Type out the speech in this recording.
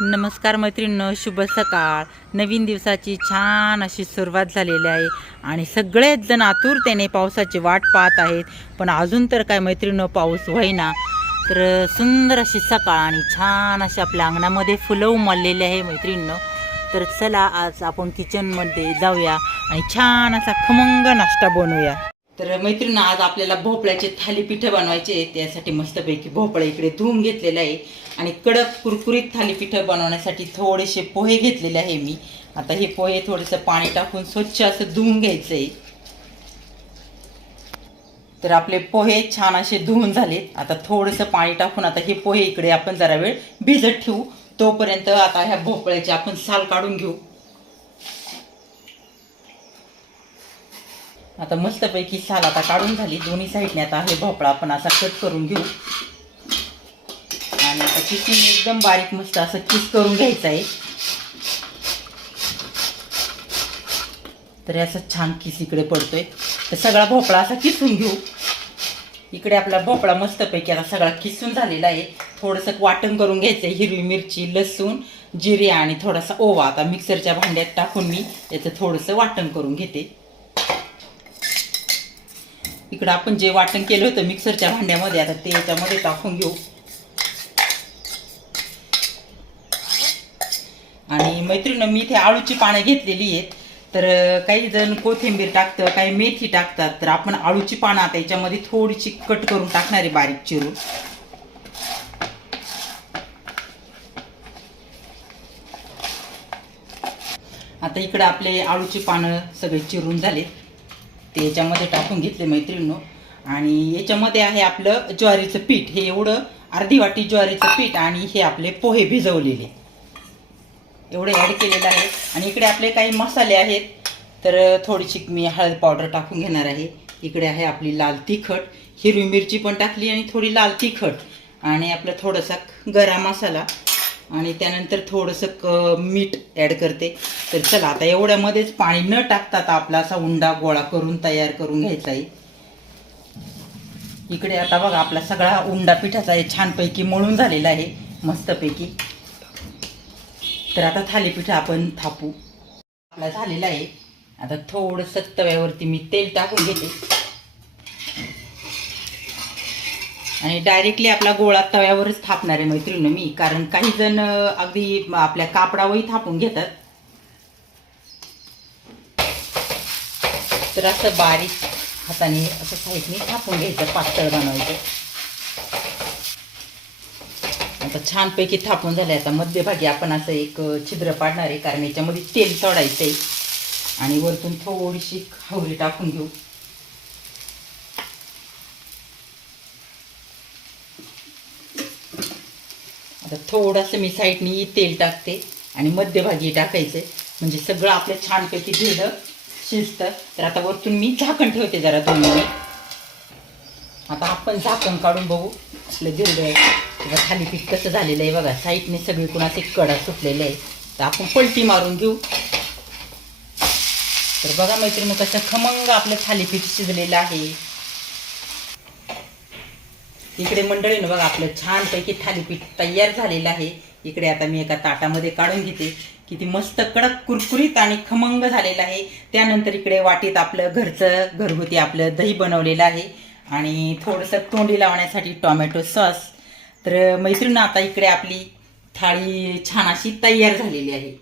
नमस्कार मैत्रिणींनो, शुभ सकाळ. नवीन दिवसाची छान अशी सुरुवात झालेली आहे आणि सगळेच जण आतुरतेने पावसाची वाट पाहत आहेत. पण अजून तर काय मैत्रिणींनो, पाऊस होईना. तर सुंदर अशी सकाळ आणि छान अशी आपल्या अंगणामध्ये फुलं उमललेली आहे मैत्रिणींनो. तर चला आज आपण किचनमध्ये जाऊया आणि छान असा खमंग नाश्ता बनवूया. तर मैत्रिणी, आज आपल्याला भोपळ्याचे थालीपीठं बनवायचे आहेत. त्यासाठी मस्तपैकी भोपळा इकडे धुवून घेतलेला आहे आणि कडक कुरकुरीत थालीपीठं बनवण्यासाठी थोडेसे पोहे घेतलेले आहे मी. आता हे पोहे थोडंसं पाणी टाकून स्वच्छ असं धुवून घ्यायचं आहे. तर आपले पोहे छान असे धुवून झालेत. आता थोडंसं पाणी टाकून आता हे पोहे इकडे आपण जरा वेळ भिजत ठेवू. तोपर्यंत आता ह्या भोपळ्याचे आपण साल काढून घेऊ. आता मस्तपैकी साल आता काढून झाली दोन्ही साईडने. आता हे भोपळा आपण असा कट करून घेऊ आणि आता किसून एकदम बारीक मस्त असं किस करून घ्यायचं आहे. तर असं छान किस इकडे पडतोय. तर सगळा भोपळा असा किसून घेऊ. इकडे आपला भोपळा मस्तपैकी आता सगळा किसून झालेला आहे. थोडंसं वाटण करून घ्यायचं आहे. हिरवी मिरची, लसूण, जिरे आणि थोडासा ओवा आता मिक्सरच्या भांड्यात टाकून मी याचं थोडंसं वाटण करून घेते. इकडं आपण जे वाटण केलं होतं मिक्सरच्या भांड्यामध्ये आता ते याच्यामध्ये टाकून घेऊ. आणि मैत्रिणी, मी इथे आळूची पानं घेतलेली आहेत. तर काही जण कोथिंबीर टाकतं, काही मेथी टाकतात. तर आपण आळूची पानं आता याच्यामध्ये थोडीशी कट करून टाकणार आहे बारीक चिरून. आता इकडे आपले आळूची पानं सगळे चिरून झाले ते याच्यामध्ये टाकून घेतले मैत्रिणींनो. आणि याच्यामध्ये आहे आपलं ज्वारीचं पीठ. हे एवढं अर्धी वाटी ज्वारीचं पीठ आणि हे आपले पोहे भिजवलेले एवढे ॲड केलेलं आहे. आणि इकडे आपले काही मसाले आहेत. तर थोडीशी मी हळद पावडर टाकून घेणार आहे. इकडे आहे आपली लाल तिखट, हिरवी मिरची पण टाकली आणि थोडी लाल तिखट आणि आपलं थोडासा गरम मसाला आणि त्यानंतर थोडंसं मीठ ॲड करते. तर चला आता एवढ्यामध्येच पाणी न टाकता आपला असा उंडा गोळा करून तयार करून घ्यायचा आहे. इकडे आता बघा आपला सगळा उंडा पिठाचा आहे छानपैकी मळून झालेला आहे मस्तपैकी. तर आता थालीपीठ आपण थापू. आपला झालेला आहे. आता थोडंसं तव्यावरती मी तेल टाकून घेते आणि डायरेक्टली आपला गोळा तव्यावरच थापणार आहे मैत्रिणी मी. कारण काही जण अगदी आपल्या कापडावरही थापून घेतात. तर असं बारीक हाताने असं साईडने थापून घ्यायचं, पातळ बनवायचं. आता छानपैकी थापून झालं. आता मध्यभागी आपण असं एक छिद्र पाडणार आहे कारण याच्यामध्ये तेल सोडायचं आहे. आणि वरतून थोडीशी खावरी टाकून घेऊ. आता थोडंसं मी साईडनी तेल टाकते आणि मध्यभागी टाकायचं म्हणजे सगळं आपलं छानपैकी भिडं शिजतं. तर आता वरतून मी झाकण ठेवते जरा 2 मिनिट. आता आपण झाकण काढून बघू आपलं धिरडं किंवा थालीपीठ कसं झालेलं आहे. बघा साईडने सगळीकडून असे कडा सुटलेले आहे. तर आपण पलटी मारून घेऊ. तर बघा मैत्रिणी, कसं खमंग आपलं थालीपीठ शिजलेलं आहे. इकडे मंडळीनं बघा आपलं छानपैकी थालीपीठ तयार झालेलं आहे. इकडे आता मी एका ताटामध्ये काढून घेते. किती मस्त कडक कुरकुरीत आणि खमंग झालेलं आहे. त्यानंतर इकडे वाटीत आपलं घरचं घरगुती आपलं दही बनवलेलं आहे आणि थोडंसं तोंडी लावण्यासाठी टोमॅटो सॉस. तर मैत्रिणी, आता इकडे आपली थाळी छान अशी तयार झालेली आहे.